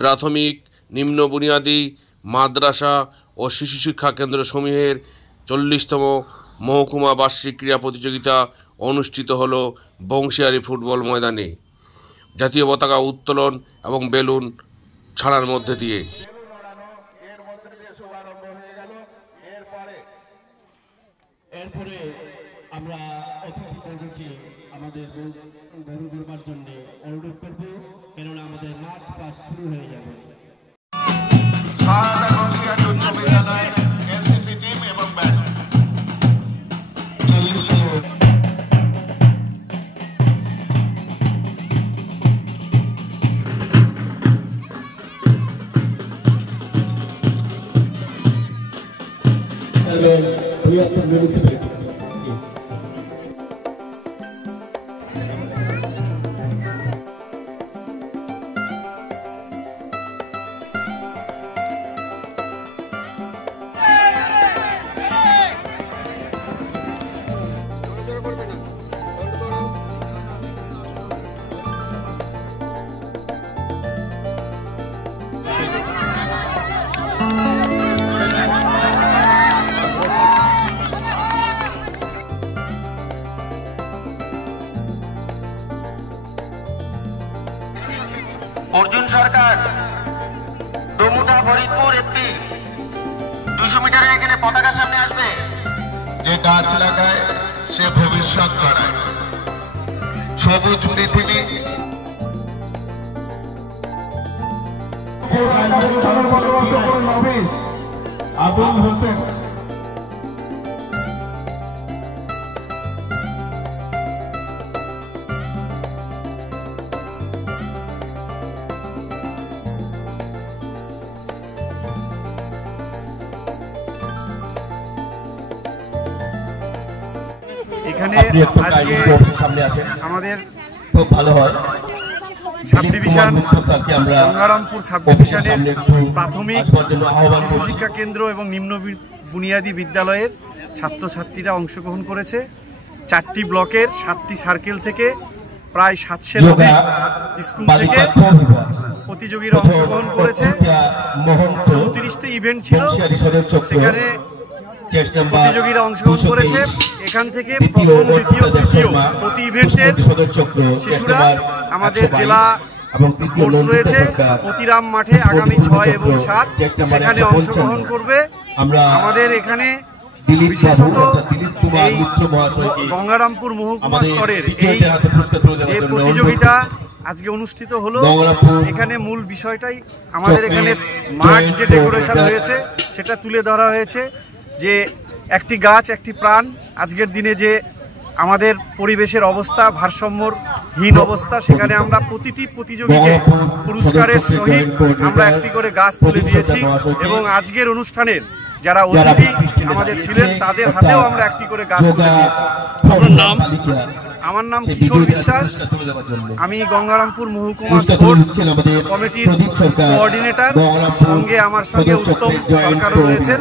প্রাথমিক, নিম্ন বুনিয়াদী, মাদ্রাসা ও শিশু শিক্ষা কেন্দ্র সমূহের 40তম মহকুমা বার্ষিক ক্রীড়া প্রতিযোগিতা অনুষ্ঠিত হলো বংশিয়ারি ফুটবল ময়দানে জাতীয় পতাকা উত্তোলন এবং বেলুন ছাড়ার মধ্যে দিয়ে। এরপরে আমরা অতিথিবর্গকে আমাদের গরু করবার জন্য অনুরোধ করব, কেননা আমাদের মার্চ পাস শুরু হয়ে যাবে। অর্জুন সরকার, ডোমুটা ফরিদপুর এপি 200 মিটারে এখানে পতাকার সামনে আসবে। যে গাছ লাগায় সে ভবিষ্যৎ গড়ায়। সবুজ পৃথিবী আবুল হোসেন এখানে আজকে আমাদের খুব ভালো হয় সাব ডিভিশন গঙ্গারামপুর সাব ডিভিশনের প্রাথমিক, শিশু শিক্ষা কেন্দ্র এবং নিম্ন বুনিয়াদী বিদ্যালয়ের ছাত্রছাত্রীরা অংশগ্রহণ করেছে। 4টি ব্লকের 7টি সার্কেল থেকে প্রায় 700 অধিক স্কুল থেকে প্রতিযোগীরা অংশগ্রহণ করেছে। 34টি ইভেন্ট ছিল, সেখানে প্রতিযোগীরা অংশগ্রহণ করেছে। এখান থেকে প্রথম, দ্বিতীয়, তৃতীয় প্রতি ইভেন্টের শিশুরা আমাদের জেলা স্পোর্টস রয়েছে প্রতিরাম মাঠে আগামী 6 এবং 7 সেখানে অংশগ্রহণ করবে। আমাদের এখানে বিশেষত এই গঙ্গারামপুর মহকুমা স্তরের এই যে প্রতিযোগিতা আজকে অনুষ্ঠিত হলো, এখানে মূল বিষয়টাই আমাদের এখানে মাঠ যে ডেকোরেশন হয়েছে সেটা তুলে ধরা হয়েছে যে একটি গাছ একটি প্রাণ। আজকের দিনে যে আমাদের পরিবেশের অবস্থা ভারসাম্যহীন অবস্থা, সেখানে আমরা প্রতিটি প্রতিযোগীকে পুরস্কারের সহিত আমরা একটি করে গাছ তুলে দিয়েছি এবং আজকের অনুষ্ঠানের যারা অতিথি আমাদের ছিলেন তাদের হাতেও আমরা একটি করে গাছ তুলে দিয়েছি। আমার নাম কিশোর বিশ্বাস, আমি গঙ্গারামপুর মহকুমা স্পোর্টস কমিটির কোঅর্ডিনেটর। সঙ্গে আমার সঙ্গে উত্তম সরকারও রয়েছেন।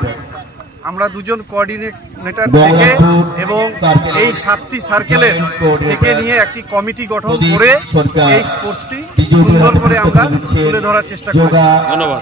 আমরা দুজন কোঅর্ডিনেটর থেকে এবং এই 7টি সার্কেলের থেকে নিয়ে একটি কমিটি গঠন করে এই স্পোর্টসটি সুন্দর করে আমরা তুলে ধরার চেষ্টা করেছি। ধন্যবাদ।